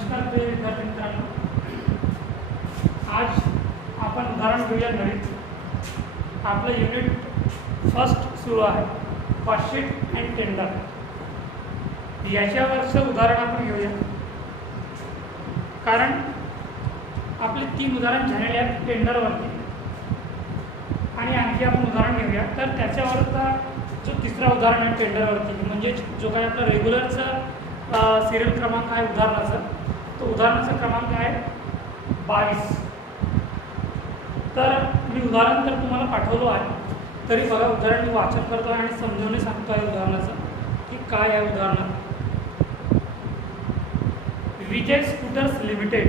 नमस्कार प्रिय विद्यार्थी मित्रांनो, आज आपण उदाहरण घेऊया गणित। आपलं युनिट फर्स्ट सुरू आहे, कॉस्ट शीट अँड टेंडर। याच्यावरचं उदाहरण आपण घेऊया, कारण आपले 3 उदाहरण झालेले आहेत टेंडरवरती आणि आणखी आपण उदाहरण घेऊया। तर त्याच्यावरचा जो तिसरा उदाहरण आहे टेंडरवरती, म्हणजे जो काही आपला रेग्युलरचा सिरियल क्रमांक आहे उदाहरणाचा, तो उदाहरणाचा क्रमांक आहे 22। तर मी उदाहरण तर तुम्हाला पाठवलं आहे, तरी बघा उदाहरण मी वाचन करतो आणि समजावून सांगतो आहे उदाहरणाचं की काय आहे उदाहरणात। Vijay scooters limited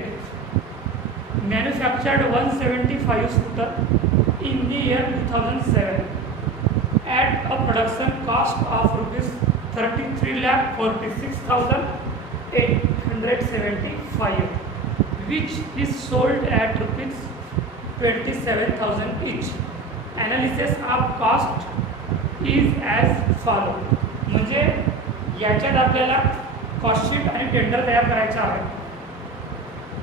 manufactured 175 scooter in the year 2007 at a production cost of rupees 33,46,875, which is sold at rupees 27,000 each. Analysis of cost is as follow. म्हणजे याच्यात आपल्याला कॉस्ट शीट आणि टेंडर तयार करायचं आहे।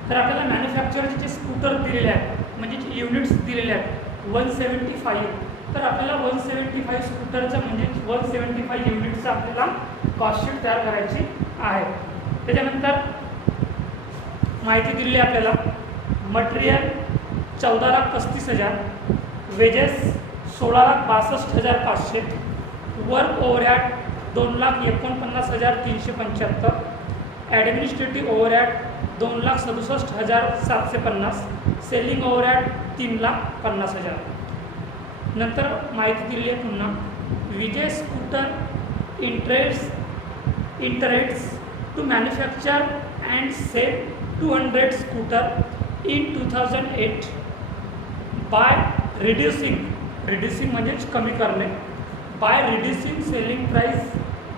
तर आपल्याला मॅन्युफॅक्चरचे जे स्कूटर दिलेले आहेत, म्हणजे जे युनिट्स दिलेले आहेत 175, तर आपल्याला 175 स्कूटरचं म्हणजे 175 युनिट्सचं आपल्याला कॉस्ट शीट तयार करायची आहे। त्याच्यानंतर माहिती दिलेली आपल्याला material 14,35,000, wages 16,62,500, work overhead 2,49,375, administrative overhead 2,67,750, selling overhead 3,50,000। नंतर माहिती दिली आहे पुन्हा Vijay scooter intends to manufacture and sell 200 scooter in 2008 by reducing म्हणजेच कमी करणे, by reducing selling price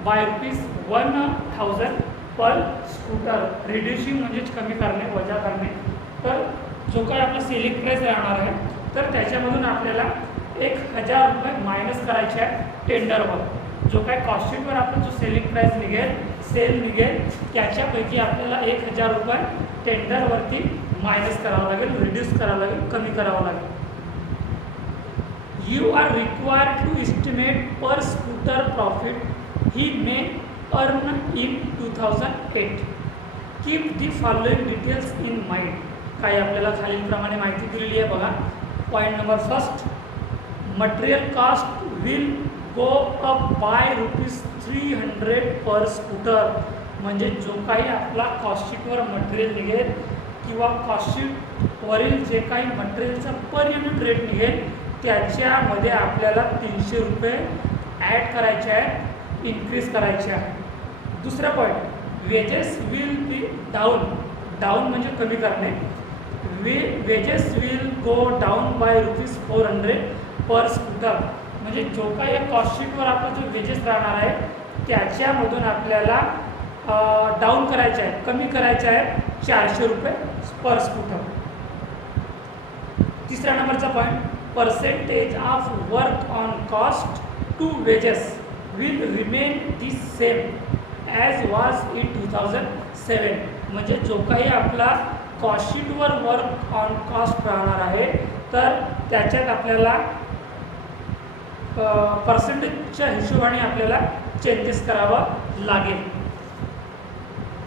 by ₹1,000 per scooter. Reducing म्हणजेच कमी करणे, वजा करणे। तर जो काही आपला सेलिंग प्राइस राहणार आहे, तर त्याच्यामधून आपल्याला ₹1,000 मायनस करायचे आहे टेंडरवर। जो काही कॉस्ट शीटवर आपला जो सेलिंग प्राइस निघेल, सेल निघेल, त्याच्यापैकी आपल्याला ₹1,000 टेंडरवरती मायनस करावं लागेल, रिड्यूस करावं लागेल, कमी करावं लागेल। You are required to estimate per scooter profit he may earn in 2008. Keep the following details in mind. काय आपल्याला खालीलप्रमाणे माहिती दिलेली आहे बघा। Point number first, material cost will go up by ₹300 per scooter. म्हणजे जो काही आपला कॉस्ट शीटवर मटेरियल निघेल किंवा कॉस्ट शीटवरील जे काही मटेरियलचा पर युनिट रेट निघेल, त्याच्यामध्ये आपल्याला ₹300 ॲड करायचे आहे, इन्क्रीज करायचे आहे। दुसरा point, wedges will be down म्हणजे कमी करणे। Wedges will go down by ₹400 per scooter. म्हणजे जो काही कॉस्ट शीटवर आपला जो वेजेस राहणार आहे, त्याच्यामधून आपल्याला डाऊन करायचे आहे, कमी करायचे आहे ₹400 पर स्कूटर। तिसऱ्या नंबरचा point, percentage of work on cost to wages will remain the same as was in 2007। म्हणजे जो काही आपला कॉस्ट शीटवर वर्क ऑन कॉस्ट राहणार आहे, तर त्याच्यात आपल्याला पर्सेंटेजच्या हिशोबाने आपल्याला चेंजेस करावं लागेल।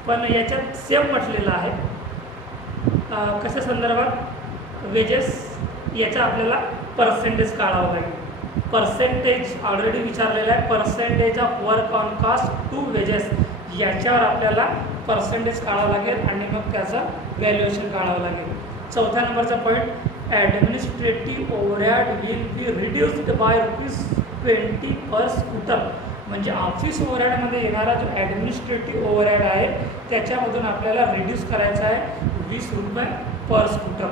पण याच्यात सेम म्हटलेलं आहे, कशा संदर्भात, वेजेस याचा आपल्याला पर्सेंटेज काढावं लागेल। पर्सेंटेज ऑलरेडी विचारलेलं आहे, percentage of work on cost to wages, याच्यावर आपल्याला पर्सेंटेज काढावं लागेल आणि मग त्याचं व्हॅल्युएशन काढावं लागेल। चौथ्या नंबरचा point, administrative overhead will be reduced bye ₹20 per scooter. म्हणजे ऑफिस ओव्हरहेडमध्ये येणारा जो ॲडमिनिस्ट्रेटिव्ह ओव्हरहेड आहे, त्याच्यामधून आपल्याला रिड्यूस करायचा आहे ₹20 per scooter.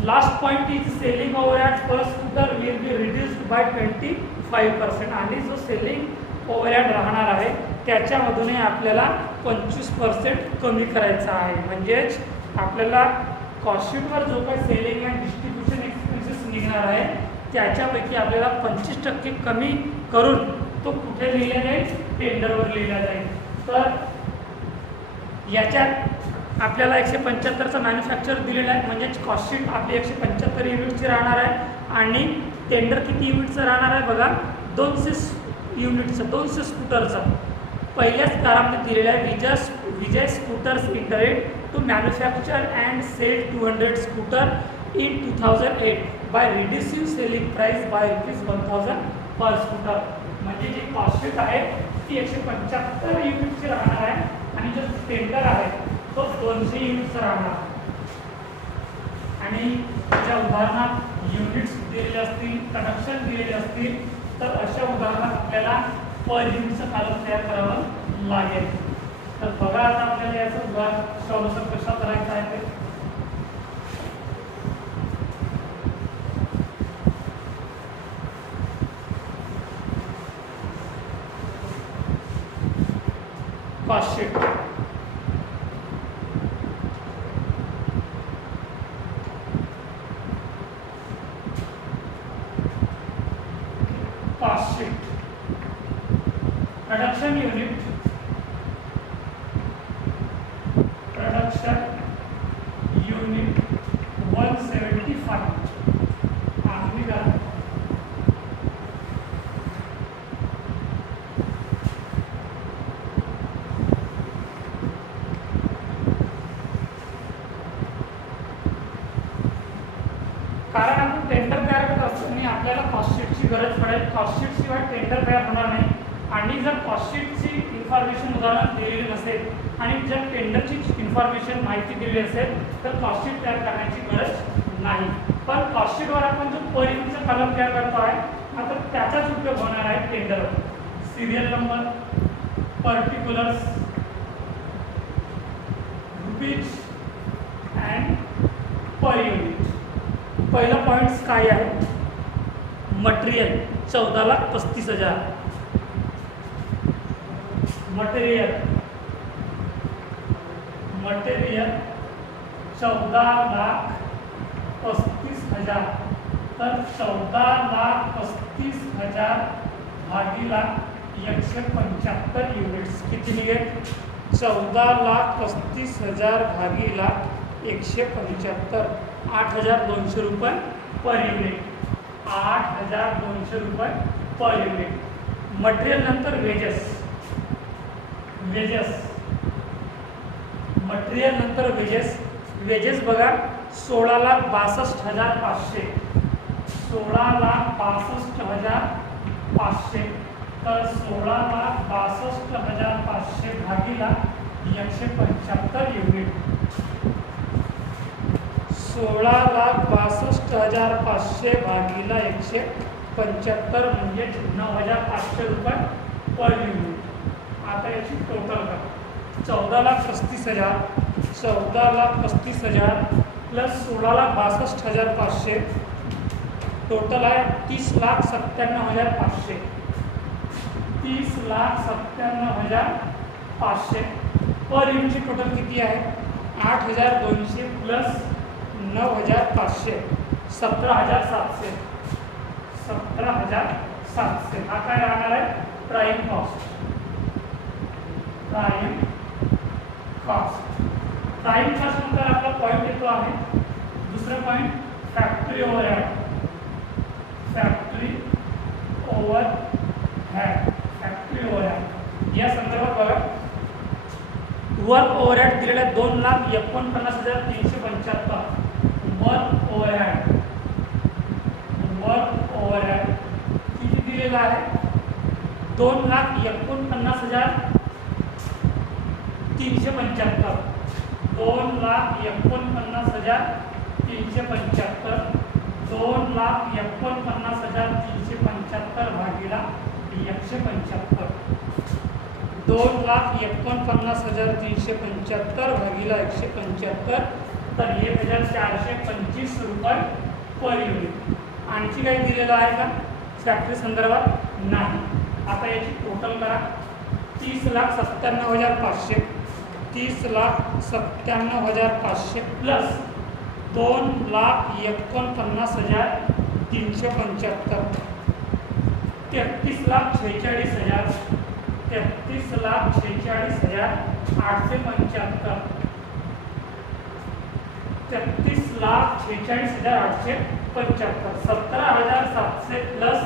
Last point is selling overhead per scooter will be reduced by 25%। आणि जो सेलिंग ओव्हरहेड राहणार आहे, त्याच्यामधूनही आपल्याला 25% कमी करायचा आहे। म्हणजेच आपल्याला कॉस्ट शीटवर जो काही सेलिंग अँड डिस्ट्रीब्युशन एक्सपेन्सेस निघणार आहे, त्याच्यापैकी आपल्याला 25% कमी करून तो कुठे लिहिला जाईल, टेंडरवर लिहिला जाईल। तर याच्यात आपल्याला 175चा मॅन्युफॅक्चर दिलेला आहे, म्हणजेच कॉस्टशीट आपली 175 युनिटची राहणार आहे. आणि टेंडर किती युनिटचं राहणार आहे बघा, 200 युनिटचं, 200 स्कूटरचं. पहिल्याच काळामध्ये दिलेलं आहे, विजय स्कूटर्स इंटरेक्ट to manufacture and sell 200 scooter in 2008 by reducing selling price by ₹1000 per scooter. म्हणजे जी कॉस्टशीट आहे ती 175 युनिटची राहणार आहे आणि जो टेंडर आहे तो 200 युनिटचा राहणार. आणि ज्या उदाहरणात युनिट्स दिलेले असतील, प्रोडक्शन दिलेले असतील, तर अशा उदाहरणात आपल्याला पर युनिटचं कॉलम तयार करावं लागेल. तर बघा आता आपल्याला याचं उदाहरण शॉर्टसर कशा करायचं आहे ते. cost sheet. Cost sheet. Production unit. Production unit 175. आखिरी का कारण आपण टेंडर तयार करत असताना आपल्याला कॉस्टशीटची गरज पडेल. कॉस्टशीट शिवाय टेंडर तयार होणार नाही. आणि जर कॉस्टशीटची इन्फॉर्मेशन उदाहरण दिलेली नसेल आणि जर टेंडरची इन्फॉर्मेशन माहिती दिली असेल तर कॉस्टशीट तयार करण्याची गरज नाही. पण कॉस्टशीटवर आपण जो पर युनिटचा कॉलम तयार करतो आहे आता त्याचाच उपयोग होणार आहे टेंडरवर. Serial number, particulars, rupees and per unit. पहिला पॉइंट्स काय आहे, मटेरियल 14,35,000. मटेरियल 14,35,000. तर 14,35,000 भागीला 175 युनिट्स किती निघेल, 14,35,000 भागीला 175, 8,200 रुपये पर युनिट. 8,200 रुपये पर युनिट. मटेरियल नंतर वेजेस. मटेरियल नंतर वेजेस बघा 16,62,500. 16,62,500. तर 16,62,500 भागीला 175 युनिट. 16,62,500 भागीला 175 म्हणजे 9,500 रुपये पर युनिट. आता याची टोटल करा. 14,35,000 प्लस 16,62,500 टोटल आहे 30,97,500. 30,97,500 पर युनिटची टोटल किती आहे, 8,200 प्लस 9,500 17,700. 17,700 हा काय राहणार आहे, प्राइम कॉस्ट. प्राइम कॉस्ट नंतर आपला पॉइंट येतो आहे दुसरा पॉइंट, फॅक्टरी ओव्हरहेड. या संदर्भात बघा वर्क ओव्हरहेड दिलेला आहे 2,49,375. वर्क ओव्हरहेड किती दिलेला आहे, 2,49,375. 2,49,375. 2,49,375 भागीला 175. 2,49,375 भागीला 175 तर 1,425 रुपये पर युनिट. आणखी काही दिलेलं आहे का फॅक्टरी संदर्भात, नाही. आता याची टोटल करा. 30,97,500. 30,97,500 प्लस 2,49,375. 33,46,000. 33,46,875. 33,46,875. 17,700 प्लस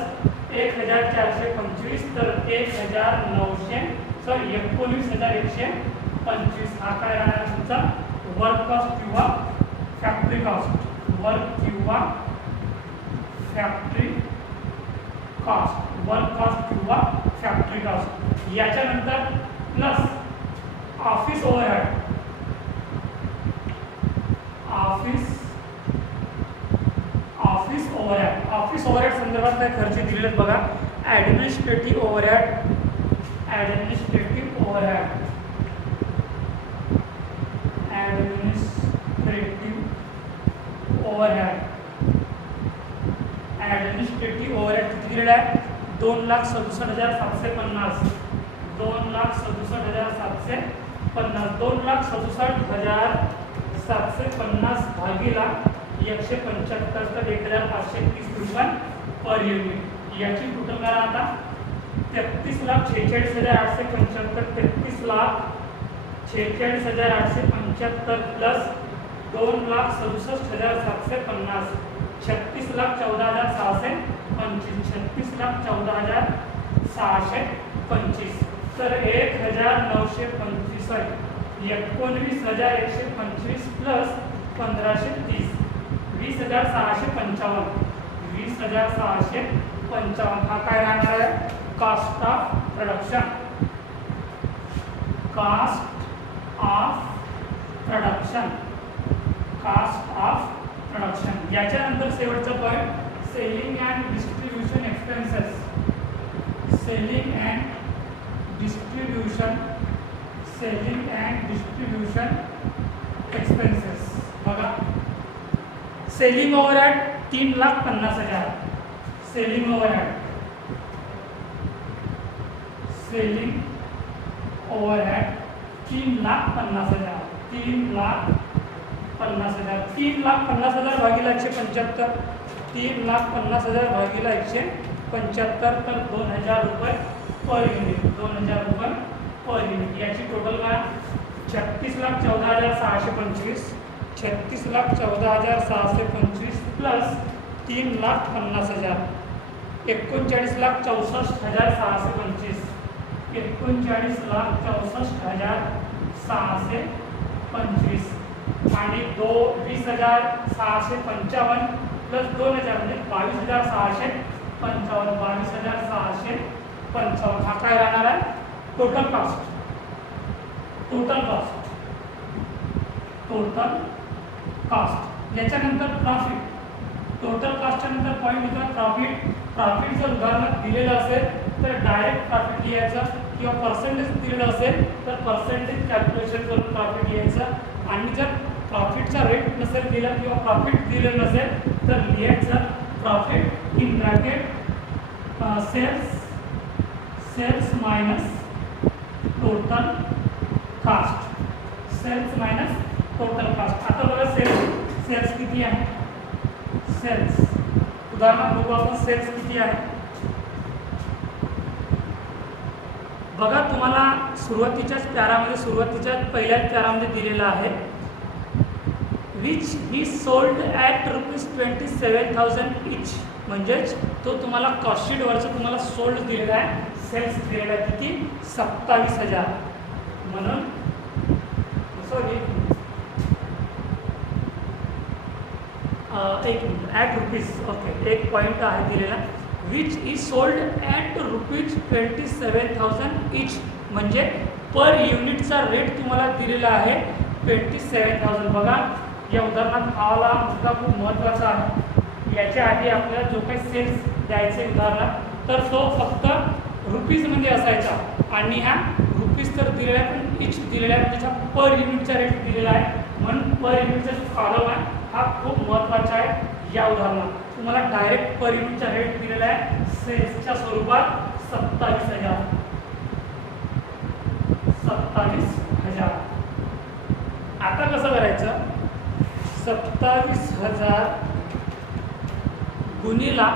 1,425 तर 19,125 हा काय राहणार तुमचा वर्क कॉस्ट किंवा फॅक्टरी कॉस्ट. वर्क किंवा फॅक्टरी कॉस्ट. वर्क कॉस्ट किंवा फॅक्टरी कॉस्ट. याच्यानंतर plus office overhead. Office overhead. Office overhead संदर्भात काय खर्च दिलेले बघा. Administrative overhead. Administrative overhead. Administrative overhead. Administrative overhead किती दिलेलं आहे 2,67,750. 2,67,750. 2,67,750 भागीला 175 तर 1,530 रुपये पर युनिट. याची टोटल करा आता 33,46,875. 33,46,875 प्लस 2,67,750. 36,14,625. 36,14,625 तर 1,925 आहे. 19,125 प्लस 1,530 20,655. 20,655 हा काय राहणार आहे cost of production. Cost of production. Cost of production. याच्यानंतर शेवटचा point selling and distribution expenses. Selling and distribution. Selling and distribution expenses बघा. Selling overhead 3,50,000. Selling overhead. Selling overhead 3,50,000. 3,50,000. 3,50,000 भागीला 175. 3,50,000 भागीला 175 तर 2,000 रुपये पर युनिट. 2,000 रुपये पर युनिट. याची total काय 36,14,625. 36,14,625 प्लस 3,50,000 39,64,625. 39,64,625 आणि 20,655 प्लस 2,000 म्हणजे 22,655. 22,655 हा काय राहणार आहे total cost. Total cost. Total cost. याच्यानंतर प्रॉफिट. टोटल कॉस्टच्या नंतर पॉईंट होता प्रॉफिट. प्रॉफिट जर उदाहरणार्थ दिलेलं असेल तर डायरेक्ट प्रॉफिट लिहायचं किंवा पर्सेंटेज दिलेलं असेल तर पर्सेंटेज कॅल्क्युलेशन करून प्रॉफिट लिहायचं. आणि जर प्रॉफिटचा रेट नसेल दिला किंवा प्रॉफिट दिलेलं नसेल तर लिहायचं profit in bracket sales minus total cost. Sales minus total cost. आता बघा सेल्स किती आहे. सेल्स उदाहरणार्थ बघू आपण सेल्स किती आहे बघा. तुम्हाला सुरुवातीच्याच सुरुवातीच्या पहिल्याच प्यारामध्ये दिलेला आहे विच ही सोल्ड ॲट ₹27,000 इच. म्हणजेच तो तुम्हाला कॉस्टशीटवरचं तुम्हाला सोल्ड दिलेला आहे. सेल्स दिलेला आहे किती 27,000. म्हणून सॉरी एक मिनिट ॲट रुपीज. ओके एक पॉईंट आहे दिलेला विच इज सोल्ड ॲट ₹27,000 इच. म्हणजे पर युनिटचा रेट तुम्हाला दिलेला आहे 27,000. बघा या उदाहरणात हा मुद्दा खूप महत्त्वाचा आहे. याच्या आधी आपल्याला जो काही सेल्स द्यायचे उदाहरणार्थ तर तो फक्त रुपीजमध्ये असायचा आणि ह्या रुपीज तर दिलेला आहे पण इच दिलेला आहे त्याचा पर युनिटचा रेट दिलेला आहे. म्हणून पर युनिटचा जो कॉलम आहे हा खूप महत्त्वाचा आहे. या उदाहरणात तुम्हाला डायरेक्ट पर युनिटचा रेट दिलेला आहे सेल्सच्या स्वरूपात 27,000. 27,000. आता कसं करायचं 27,000 गुणिला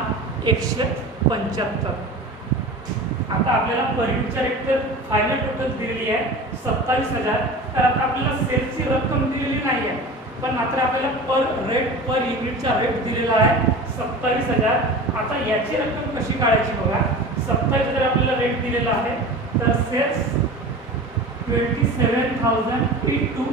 175 आता आपल्याला पर युनिटच्या रेट तर फायनल टोटल दिलेली आहे 27,000. तर आता आपल्याला सेल्सची रक्कम दिलेली नाही आहे, पण मात्र आपल्याला पर युनिटचा रेट दिलेला आहे 27,000. आता याची रक्कम कशी काढायची बघा. 27,000 आपल्याला रेट दिलेला आहे, तर सेल्स 27,000 into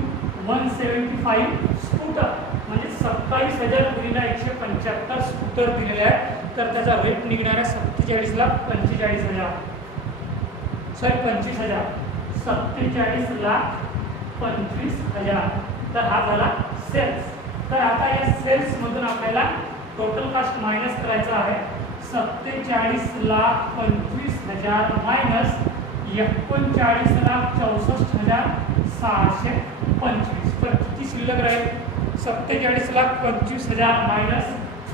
175 स्कूटर म्हणजे 27,000 गुणिले 175 स्कूटर दिलेले आहे. तर त्याचा रेट निघणार आहे 47,45,000 सॉरी 25,000 47,25,000. तर हा झाला सेल्स. तर आता या सेल्समधून आपल्याला टोटल कास्ट मायनस करायचं आहे. 47,25,000 मायनस 39,64,625. तर किती शिल्लक राहील. 47,25,000 मायनस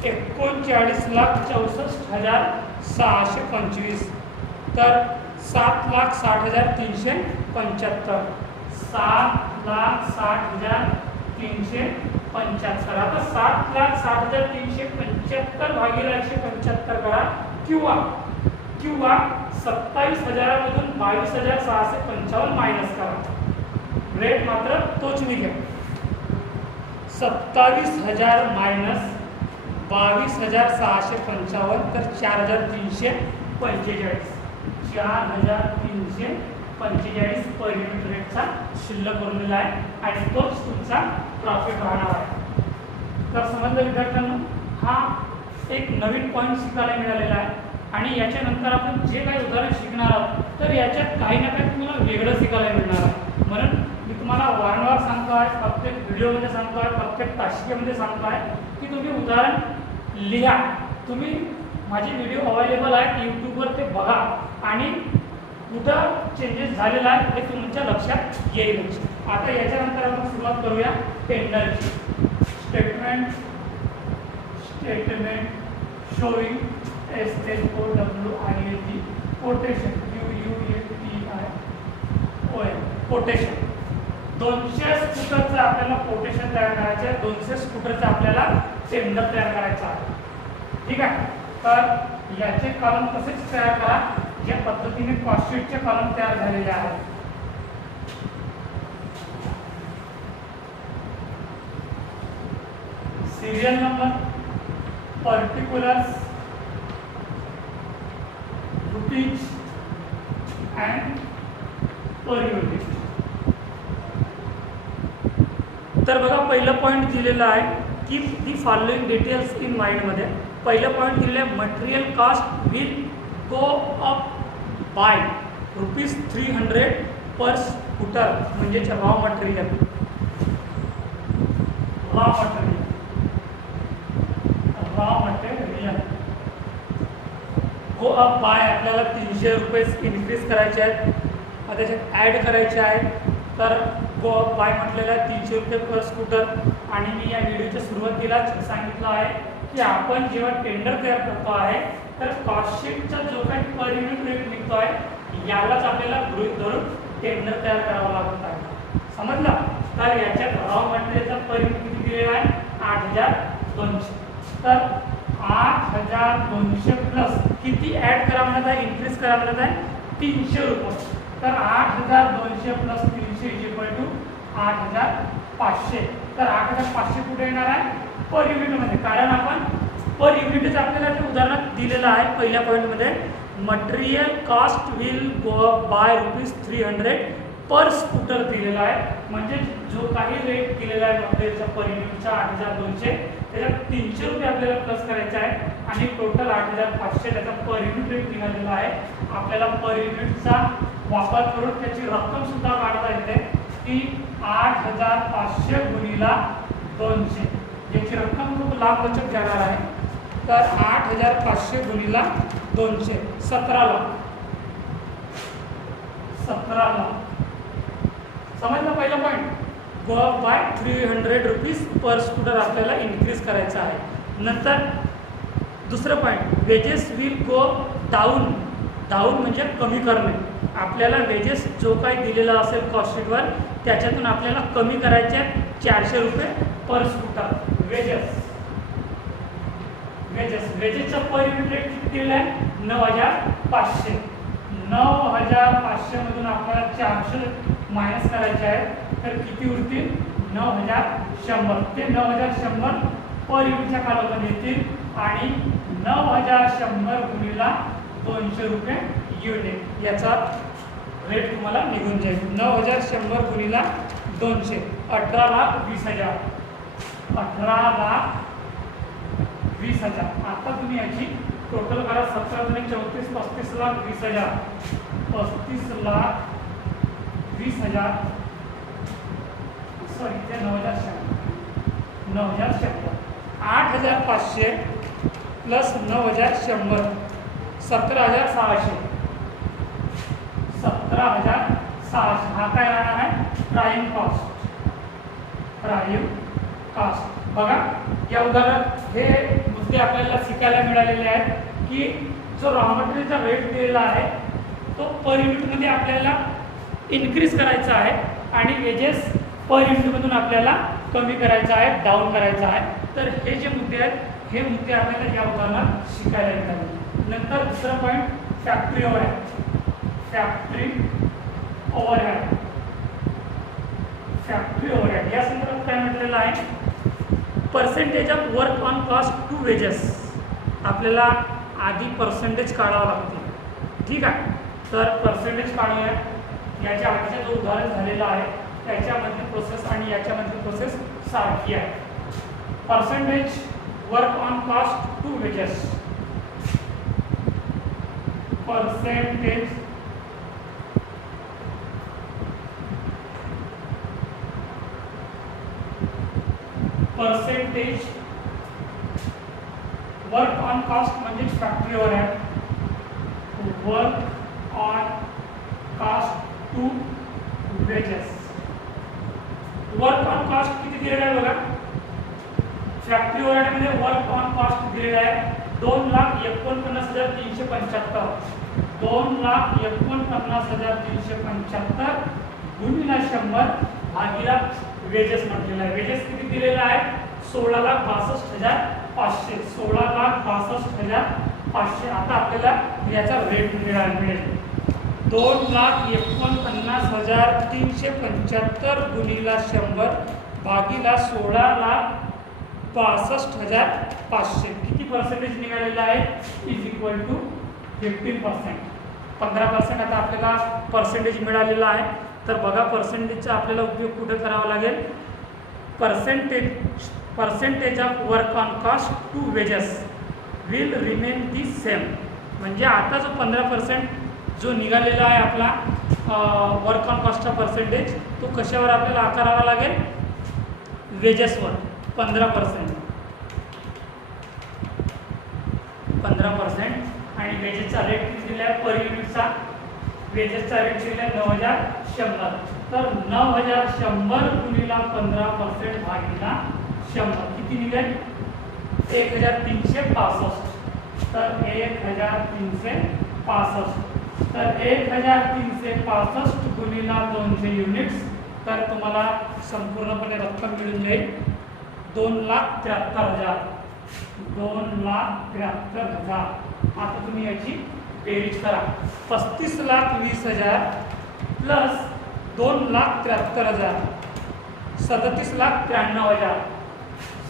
39,64,625. तर 7,60,375. 7,60,375. आता 7,60,375 भागिले 175 करा किंवा 27,000 मधून 22,655 मायनस करा. रेट मात्र तोच निघेल. 27,000 मायनस 22,655 तर 4,345. 4,345 पर युनिट रेटचा शिल्लक उरलेला आहे आणि तोच तुमचा प्रॉफिट राहणार आहे. तर समजलं विद्यार्थ्यांना, हा एक नवीन पॉईंट शिकायला मिळालेला आहे. आणि याच्यानंतर आपण जे काही उदाहरण शिकणार आहोत तर याच्यात काही ना काही तुम्हाला वेगळं शिकायला मिळणार आहे. म्हणून मी तुम्हाला वारंवार सांगतो आहे, प्रत्येक व्हिडिओमध्ये सांगतो आहे, प्रत्येक तासिकेमध्ये सांगतो आहे की तुम्ही उदाहरण लिहा. तुम्ही माझे व्हिडिओ अवेलेबल आहेत यूट्यूबवर, ते बघा आणि कुठं चेंजेस झालेला आहे हे तुमच्या लक्षात येईल. आता याच्यानंतर आपण सुरुवात करूया टेंडरची. Statement showing SSOWING quotation QUATION quotation. 200 स्कूटरचं आपल्याला कोटेशन तयार करायचं आहे. 200 स्कूटरचं आपल्याला टेंडर तयार करायचं आहे. ठीक आहे. तर याचे कॉलम तसेच तयार करा ज्या पद्धतीने कॉस्टशीटचे कॉलम तयार झालेले आहेत. Serial number, particulars, rupees and per unit. तर बघा पहिलं पॉईंट दिलेलं आहे की दी फॉलोइंग डिटेल्स इन माइंडमध्ये. पहिलं पॉईंट दिलेलं आहे material cost will go up by ₹300 per scooter म्हणजेच raw material go up by आपल्याला ₹300 इन्क्रीज करायचे आहेत, त्याच्यात ॲड करायचे आहेत. तर गो अप बाय म्हटलेलं आहे ₹300 पर स्कूटर. आणि मी या व्हिडिओच्या सुरुवातीलाच सांगितलं आहे की आपण जेव्हा टेंडर तयार करतो आहे तर कॉस्टशीटचा जो काही पर युनिट रेट निघतो आहे यालाच आपल्याला गृहीत धरून टेंडर तयार करावं लागत आहे. समजलं. तर याच्यात रॉ मटेरियलचा पर युनिट किती दिलेला आहे 8,200. तर 8,200 प्लस किती ॲड करा म्हणत आहे, इन्क्रीज करा म्हणत आहे ₹300. तर 8,200 प्लस 300 = 8,500. तर 8,500 कुठे येणार आहे पर युनिटमध्ये, कारण आपण पर युनिटच आपल्याला ते उदाहरणात दिलेलं आहे. पहिल्या पॉईंटमध्ये material cost will go up by ₹300 per scooter दिलेला आहे. म्हणजे जो काही रेट दिलेला आहे मटेरियलचा पर युनिटचा 8,200 त्याच्यात ₹300 आपल्याला प्लस करायचा आहे आणि टोटल 8,500 त्याचा पर युनिट रेट निघालेला आहे. आपल्याला पर युनिटचा वापर करून त्याची रक्कम सुद्धा काढता येते की 8,500 गुणिला 200. याची रक्कम खूप लांब लचक जाणार आहे. तर 8,500 गुणिला 200 17 लाख. समजलं पहिला point. Go up by ₹300 per scooter आपल्याला इन्क्रीज करायचं आहे. नंतर दुसरं point wedges will go down. Down म्हणजे कमी करणे. आपल्याला वेजेस जो काही दिलेला असेल कॉस्टशीटवर त्याच्यातून आपल्याला कमी करायचे आहेत ₹400 पर स्कूटर. वेजेसचा पर युनिट रेट किती दिलेला आहे 9,500. 9500 मधून आपल्याला 400 मायनस करायचे आहे तर किती उरतील 9100. ते 9100 पर युनिटच्या कालावधी येतील आणि 9100 गुणिला 200 रुपये युनिट याचा रेट तुम्हाला निघून जाईल. 9100 गुणिला 200 18,20,000. 18,20,000. आता तुम्ही याची टोटल करा. 17 × 34 35,20,000. 35,20,000 सॉरी ते 9100 8,500 प्लस 9100 17,600. 17,600 हा काय राहणार आहे प्राईम कॉस्ट. बघा या उदाहरणात हे मुद्दे आपल्याला शिकायला मिळालेले आहेत की जो रॉ मटेरियलचा रेट दिलेला आहे तो पर युनिटमध्ये आपल्याला इन्क्रीज करायचा आहे आणि वेजेस पर युनिटमधून आपल्याला कमी करायचा आहे, डाऊन करायचा आहे. तर हे जे मुद्दे आहेत हे मुद्दे आपल्याला या उदाहरणात शिकायला मिळाले. नंतर दुसरा point factory overhead. Factory overhead या संदर्भात काय म्हटलेलं आहे percentage of work on cost to wages. आपल्याला आधी पर्सेंटेज काढावं लागते. ठीक आहे तर पर्सेंटेज काढूया. याच्या आधीचा जो उदाहरण झालेला आहे त्याच्यामधली प्रोसेस आणि याच्यामधली प्रोसेस सारखी आहे. Percentage work on cost to wages. Percentage work on cost म्हणजे factory overhead. Work on cost to wages. Work on cost किती दिलेलं आहे बघा. फॅक्टरी ओव्हरहेडमध्ये वर्क ऑन कॉस्ट दिलेलं आहे 2,49,375. 2,49,375 गुणिले 100 भागिले वेजेस म्हटलेला आहे. वेजेस किती दिलेला आहे 16,62,500. 16,62,500. आता आपल्याला याचा रेट मिळेल 2,49,375 गुणिले 100 भागिले 16,62,500. किती पर्सेंटेज निघालेला आहे इज इक्वल टू 15%. 15% आता आपल्याला पर्सेंटेज मिळालेला आहे. तर बघा पर्सेंटेजचा आपल्याला उपयोग कुठे करावा लागेल. Percentage of work on cost to wages will remain the same. म्हणजे आता जो 15% जो निघालेला आहे आपला वर्क ऑन कॉस्टचा पर्सेंटेज तो कशावर आपल्याला आकारावा लागेल वेजेसवर. 15% आणि वेजेसचा रेट किती दिला आहे पर युनिटचा. वेजेसचा रेट दिला आहे 9,100. तर 9,100 गुणिले 15% भागिले 100 किती निघेल 1,365. तर 1,365. तर 1,365 गुणिले 200 युनिट्स. तर तुम्हाला संपूर्णपणे रक्कम मिळून जाईल 2,73,000. 2,73,000. आता तुम्ही याची बेरीज करा. 35,20,000 प्लस 2,73,000 37,93,000.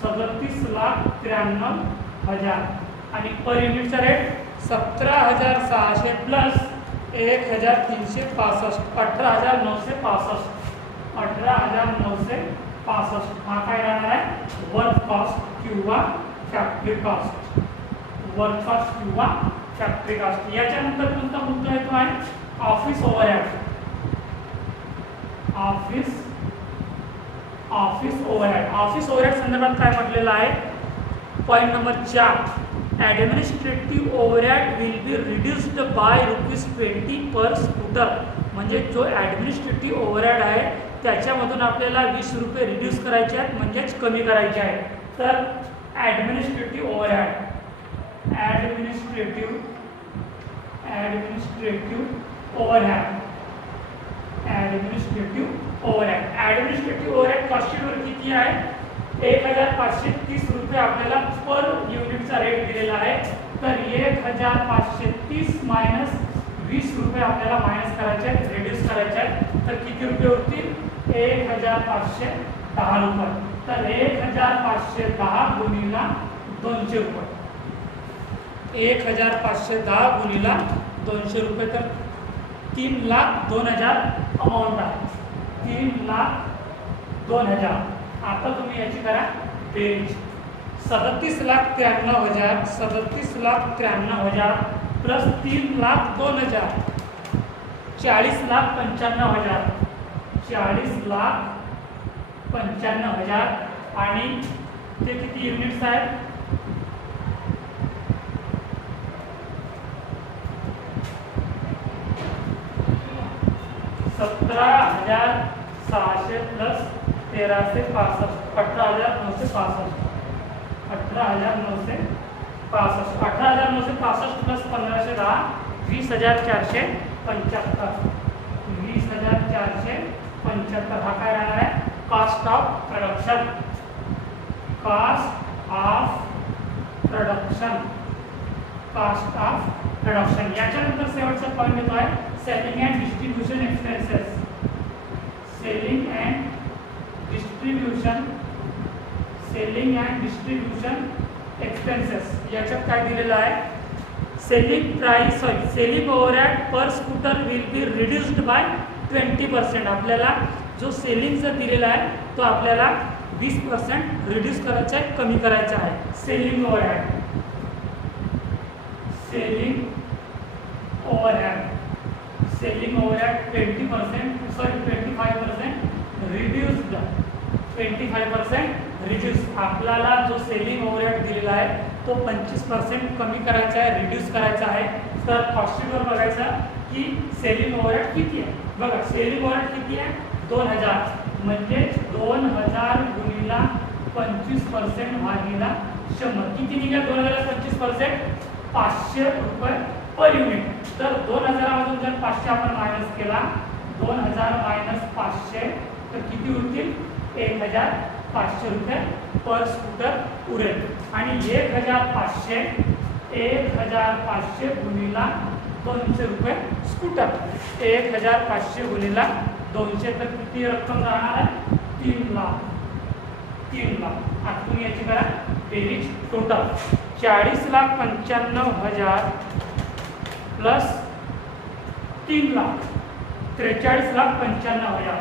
37,93,000 आणि पर युनिटचा रेट 17,600 प्लस 1,365 18,965. 18,965 हा काय राहणार आहे वर्क कॉस्ट किंवा फॅक्टरी कॉस्ट. वर्क कॉस्ट किंवा फॅक्टरी कॉस्ट. याच्यानंतर कोणता मुद्दा येतो आहे ऑफिस ओव्हरहेड. ऑफिस ओव्हरहेड संदर्भात काय म्हटलेलं आहे point number 4 administrative overhead will be reduced bye ₹20 per scooter. म्हणजे जो ॲडमिनिस्ट्रेटिव्ह ओव्हरहेड आहे त्याच्यामधून आपल्याला ₹20 रिड्यूस करायचे आहेत म्हणजेच कमी करायचे आहेत. तर administrative overhead administrative overhead cost शीटवर किती आहे 1,530 रुपये आपल्याला पर युनिटचा रेट दिलेला आहे. तर 1,530 मायनस 20 रुपये आपल्याला मायनस करायचे आहेत, रिड्यूस करायचे आहेत. तर किती रुपये उरतील? 1510 रुपये. तर 1510 गुणिला 200 रुपये, 1510 गुणिला 200 रुपये, तर 3,02,000 अमाऊंट आहे. 3,02,000. आता तुम्ही याची करा बेरीज. 37,93,000 37,93,000 प्लस 3,02,000 40,95,000 40,95,000 आणि ते किती युनिट्स आहेत? 17,600 प्लस 1365 18,965 18,965 18,965 प्लस 1510 20,475 20,475 हा काय राहणार आहे? Cost of production. Cost of production cost of production. याच्यानंतर शेवटचा पॉईंट येतो आहे selling and distribution expenses. Selling and distribution expenses. याच्यात काय दिलेलं आहे? Selling overhead per scooter will be reduced bye 20%. आपल्याला जो सेलिंगचा दिलेला आहे तो आपल्याला 20% रिड्यूस करायचा आहे, कमी करायचा आहे. Selling overhead 25% reduced 25% reduce. आपल्याला जो सेलिंग ओव्हरहेड दिलेला आहे तो 25% कमी करायचा आहे, रिड्यूस करायचा आहे. तर कॉस्टशीटवर बघायचा की सेलिंग ओव्हरहेड किती आहे. बघा सेलिंग ओव्हरहेड किती आहे? 2,000 म्हणजे 2,000 गुणिला 25% भागिला 100. किती निघेल? 2,000 25% 500 रुपये पर युनिट. तर 2,000 मधून जर 500 आपण मायनस केला, 2,000 मायनस 500 तर किती उरतील? 1,500 रुपये पर स्कूटर उरेल. आणि 1,500 गुणिला 200 रुपये स्कूटर. 1,500 गुणिला 200 तर किती रक्कम राहणार आहे? 3,00,000. आता तुम्ही याची करा बेरीज. टोटल 40,95,000 प्लस 3,00,000 43,95,000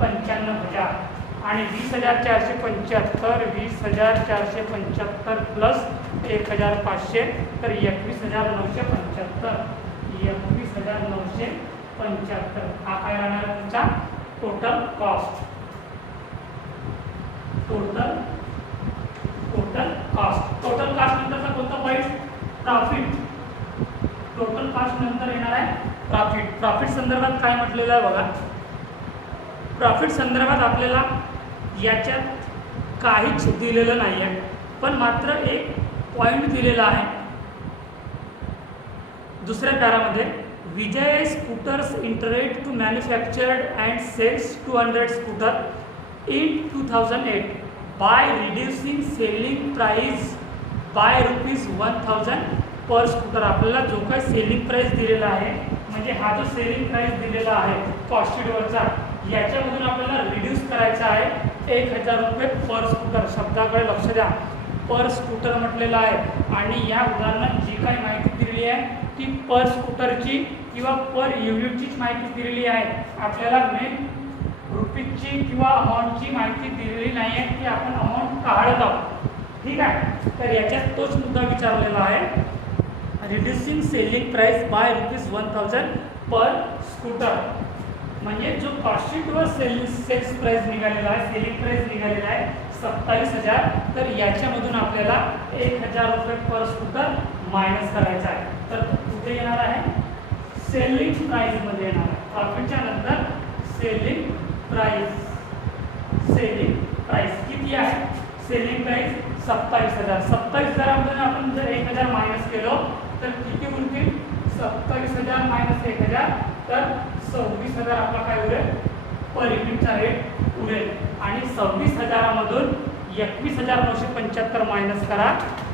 43,95,000 आणि 20,475 20,475 प्लस 1,500 तर 21,975 21,975 हा काय राहणार तुमचा टोटल कॉस्ट. टोटल कॉस्ट नंतरचा कोणता पॉईंट? प्रॉफिट. टोटल कॉस्ट नंतर येणार आहे प्रॉफिट. प्रॉफिट संदर्भात काय म्हटलेलं आहे बघा. प्रॉफिट संदर्भात आपल्याला याच्यात काहीच दिलेलं नाही आहे, पण मात्र एक पॉईंट दिलेला आहे दुसऱ्या पॅरामध्ये. Vijay scooters intend to manufactured and sells 200 scooter in 2008 by reducing selling price by ₹1,000 per scooter. आपल्याला जो काही सेलिंग प्राइस दिलेला आहे म्हणजे हा जो सेलिंग प्राइस दिलेला आहे कॉस्टशीटवरचा याच्यामधून आपल्याला रिड्यूस करायचा आहे 1,000 रुपये पर स्कूटर. शब्दाकडे लक्ष द्या. पर स्कूटर म्हटलेलं आहे आणि या उदाहरणात जी काही माहिती दिलेली आहे ती पर स्कूटरची किंवा पर युनिटचीच माहिती दिलेली आहे. आपल्याला मेन रुपीजची किंवा अमाऊंटची माहिती दिलेली नाही आहे की आपण अमाऊंट काढत आहोत. ठीक आहे. तर याच्यात तोच मुद्दा विचारलेला आहे. Reducing selling price by ₹1,000 per scooter म्हणजे जो कॉस्टशीटवर सेल्स प्राइस निघालेला आहे, सेलिंग प्राइस निघालेला आहे 27,000. तर याच्यामधून आपल्याला 1,000 रुपये पर स्कूटर मायनस करायचा आहे. तर कुठे येणार आहे? सेलिंग प्राइसमध्ये येणार आहे. प्रॉफिटच्या नंतर सेलिंग प्राइस किती आहे? Selling price 27,000. 27,000 आपण जर 1,000 मायनस केलो तर किती उरतील? 27,000 मायनस 1,000 तर 26,000 आपला काय उरेल? पर युनिटचा रेट उरेल. आणि 26,000 मधून 21,975 मायनस करा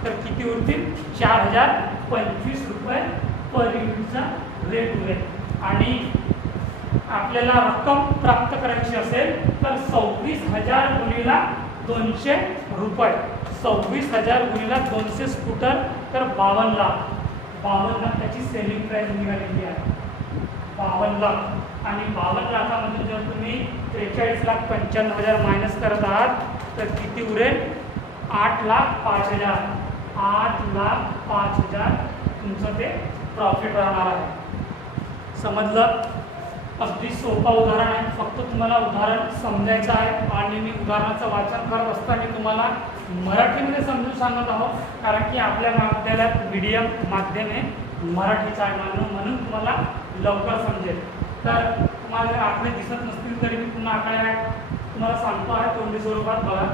तर किती उरतील? 4,000 25 रुपये पर युनिटचा रेट होईल. आणि आपल्याला रक्कम प्राप्त करायची असेल तर 26,000 गुणिला 200 रुपये. 26,000 गुणिला 200 स्कूटर तर 52 लाख. 52 लाख त्याची सेलिंग प्राइस निघालेली आहे. 52 लाख. आणि 52 लाखामधून जर तुम्ही 43,95,000 मायनस करत आहात तर किती उरेल? 8,05,000. 8,05,000 तुमचं ते प्रॉफिट राहणार आहे. समजलं? अगदी सोपा उदाहरण आहे. फक्त तुम्हाला उदाहरण समजायचं आहे आणि मी उदाहरणाचं वाचन करत असताना तुम्हाला मराठीमध्ये समजून सांगत आहोत, कारण की आपल्या महाविद्यालयात मीडियम माध्यम आहे, मराठीचं आहे म्हणून तुम्हाला लवकर समजेल. तर तुम्हाला आकडे दिसत नसतील तरी मी पुन्हा आकडे तुम्हाला सांगतो आहे तोंडी स्वरूपात. बघा,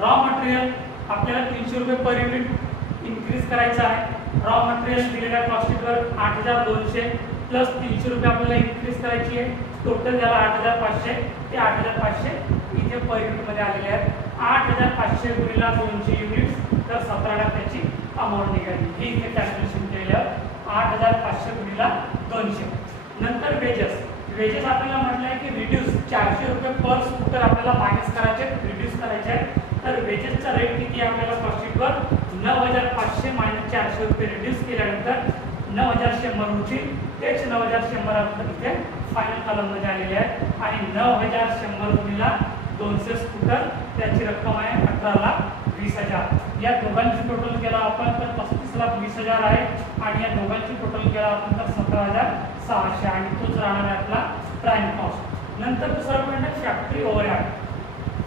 रॉ मटेरियल आपल्याला 300 रुपये पर युनिट इन्क्रीज करायचं आहे. रॉ मटेरियल दिलेल्या कॉस्टशीटवर 8,200 प्लस 300 रुपये आपल्याला इन्क्रीज करायची आहे. टोटल झाला 8,500. ते 8,500 इथे पर युनिटमध्ये आलेले आहेत. 8,500 गुणिला 200 युनिट्स तर 17 लाख त्याची अमाऊंट निघाली. ही इथे कॅल्क्युलेशन केलं. 8,500 गुणिला 200. नंतर वेजेस आपल्याला म्हटलं आहे की रिड्यूस 400 रुपये पर स्कूटर आपल्याला मायनस करायचे, रिड्यूस करायचे आहे. तर वेजेसचा रेट किती आहे आपल्याला कॉस्टशीटवर? 9,500 मायनस 400 रुपये रिड्यूस केल्यानंतर 9,100 होतील. तेच 9,100 आपण इथे फायनल कॉलममध्ये आलेले आहेत. आणि 9,100 गुणिला 200 स्कूटर त्याची रक्कम आहे 18,20,000. या दोघांची टोटल केला आपण तर 35,20,000 आहे. आणि या दोघांची टोटल केला आपण तर 17,600. आणि तोच राहणार आहे आपला प्राईम कॉस्ट. नंतर दुसरा पॉईंट आहे फॅक्टरी ओव्हरहेड.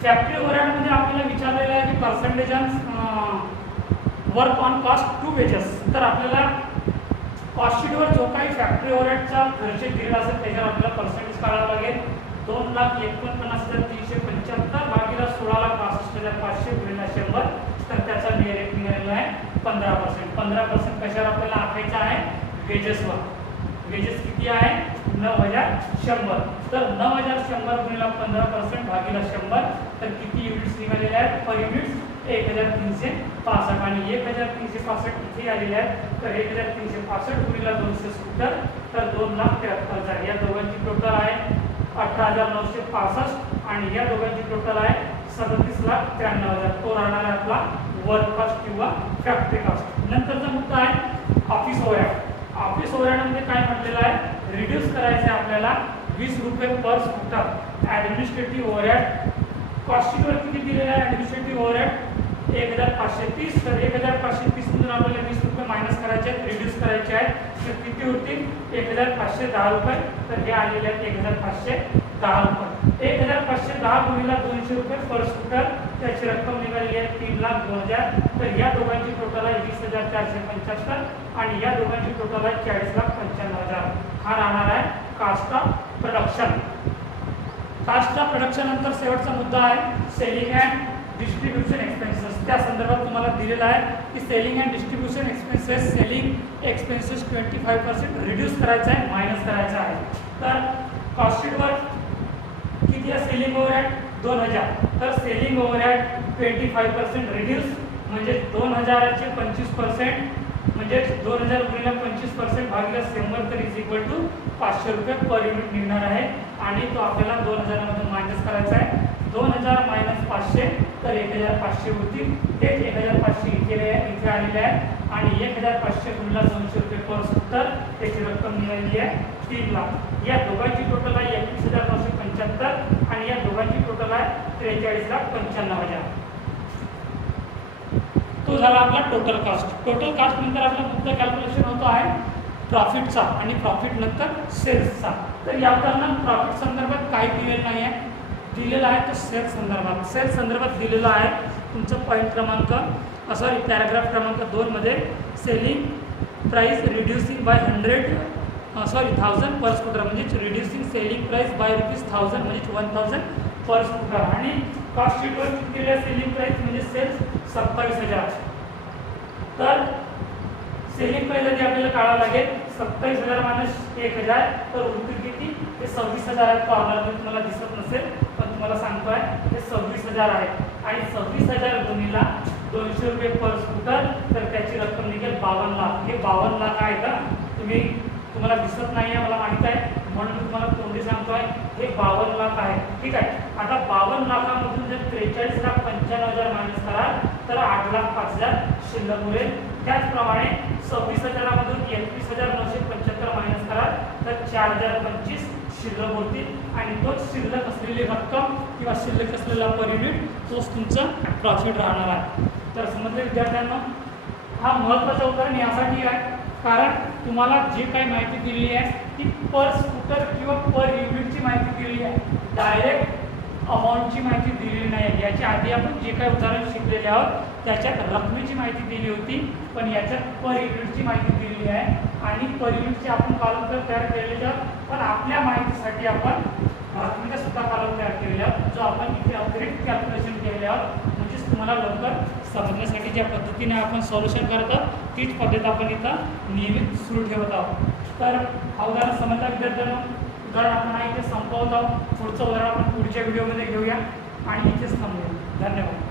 फॅक्टरी ओव्हरहेड म्हणजे आपल्याला विचारलेलं आहे की percentage work on cost to wages. तर आपल्याला कॉस्टशीटवर जो काही फॅक्टरी ओव्हरहेडचा खर्च दिलेला असेल त्याच्यावर आपल्याला पर्सेंटेज काढावं लागेल. 2,49,375 भागिले 16,65,500 गुणिले 100 तर त्याचा रेट निघालेला आहे 15%. 15% कशावर आपल्याला आखायचं आहे? वेजेसवर. वेजेस किती आहे? 9,100. तर 9,100 गुणिले 15% भागिले 100 तर किती युनिट्स निघालेले आहेत? पर युनिट्स 1,365. आणि 1,365 इथे आलेले आहेत. तर 1,365 गुणिले 200 स्कूटर तर 2,73,000. या दोघांची टोटल आहे 18,965. आणि या दोघांची टोटल आहे 37,93,000. तो राहणार आहे आपला वर्क कॉस्ट किंवा फॅक्टरी कॉस्ट. नंतरचा मुद्दा आहे ऑफिस ओव्हरहेड. ऑफिस ओव्हरहेडमध्ये काय म्हटलेलं आहे? रिड्यूस करायचं आहे आपल्याला 20 रुपये पर स्कूटर. ॲडमिनिस्ट्रेटिव्ह ओव्हरहेड कॉस्टशीटवर किती दिलेलं आहे? Administrative overhead 1,530. तर 1,530 मधून आपल्याला 20 रुपये मायनस करायचे आहेत, रिड्यूस करायचे आहेत. तर किती होतील? 1,510 रुपये. तर हे आलेले आहेत 1,510 रुपये. 1,510 गुणिला 200 रुपये पर स्कूटर त्याची रक्कम निघालेली आहे 3,02,000. तर या दोघांची टोटल आहे 20,475. आणि या दोघांची टोटल आहे 40,95,000. हा राहणार आहे cost of production. Cost of production नंतर शेवटचा मुद्दा आहे सेलिंग अँड डिस्ट्रीब्युशन एक्सपेन्सेस. त्या संदर्भात तुम्हाला दिलेलं आहे की selling and distribution expenses, selling expenses 25% reduce करायचं आहे, मायनस करायचं आहे. तर कॉस्टशीटवर किती आहे सेलिंग ओव्हरहेड? 2,000. तर सेलिंग ओव्हरहेड 25% रिड्यूस म्हणजे 2,000चे 25% म्हणजे 2,000 गुणिले 25% भागिले 100 तर इज इक्वल टू 500 रुपये पर युनिट निघणार आहे. आणि तो आपल्याला 2,000 मधून मायनस करायचा आहे. 2,000 मायनस 500 तर 1,500 होतील. तेच 1,500 इथे आलेले आहे. आणि 1,500 गुणिले 200 रुपये पर स्कूटर त्याची रक्कम निघालेली आहे 3 लाख. या दोघांची टोटल आहे 21,975. आणि या दोघांची टोटल आहे 43,95,000. तो झाला आपला टोटल कास्ट. टोटल कास्ट नंतर आपला मुद्दा कॅल्क्युलेशन होतो आहे प्रॉफिटचा आणि प्रॉफिट नंतर सेल्सचा. तर या उदाहरणात प्रॉफिट संदर्भात काही दिलेलं नाही आहे. दिलेलं आहे तर सेल्स संदर्भात. सेल्स संदर्भात दिलेलं आहे तुमचं पॉईंट क्रमांक सॉरी पॅराग्राफ क्रमांक 2 मध्ये selling price reducing bye 1,000 per scooter म्हणजे रिड्युसिंग सेलिंग प्राइस बाय ₹1,000 म्हणजे 1,000 पर स्कूटर. आणि कॉस्ट शीटवर किती दिलेलं सेलिंग प्राइस म्हणजे सेल्स 27,000. तर सेलिंग प्राइस आधी आपल्याला काढावं लागेल 27,000 मायनस 1,000 तर उरतील किती? ते 26,000 आहेत. कॉर्नरमध्ये तुम्हाला दिसत नसेल पण तुम्हाला सांगतो आहे हे 26,000 आहे आणि 26,000 गुणिला 200 रुपये पर स्कूटर, तर त्याची रक्कम निघेल 52 लाख. हे 52 लाख आहे का तुम्हाला दिसत नाही आहे, मला माहीत आहे म्हणून मी तुम्हाला तोंडी सांगतो आहे. हे 52 लाख आहे. ठीक आहे. आता 52 लाखामधून जर 43,95,000 मायनस कराल तर 8,05,000 शिल्लक उरेल. त्याचप्रमाणे 26,000मधून 31,975 मायनस कराल तर 4,025 शिल्लक होतील आणि तोच शिल्लक असलेली रक्कम किंवा शिल्लक असलेला पर युनिट तोच तुमचा प्रॉफिट राहणार आहे. तर समजले विद्यार्थ्यांना, हा महत्त्वाचा उदाहरण यासाठी आहे कारण तुम्हाला जे काही माहिती दिलेली आहे ती पर स्कूटर किंवा पर युनिटची माहिती दिलेली आहे, डायरेक्ट अमाऊंटची माहिती दिलेली नाही आहे. याच्या आधी आपण जे काही उदाहरण शिकलेले आहोत त्याच्यात रकमेची माहिती दिली होती, पण याच्यात पर युनिटची माहिती दिलेली आहे आणि पर युनिटचे आपण कॉलम तर तयार केलेले आहोत, पण आपल्या माहितीसाठी आपण रकमेचा सुद्धा कॉलम तयार केलेले आहोत जो आपण इथे अतिरिक्त कॅल्क्युलेशन केलेले आहोत. म्हणजेच तुम्हाला लवकर समजण्यासाठी ज्या पद्धतीने आपण सॉल्युशन करत आहोत तीच पद्धत आपण इथं नियमित सुरू ठेवत आहोत. तर हा उदाहरण समजला विद्यार्थ्यांना. उदाहरण आपण इथे संपवत आहोत. पुढचं उदाहरण आपण पुढच्या व्हिडिओमध्ये घेऊया आणि इथेच थांबूया. धन्यवाद.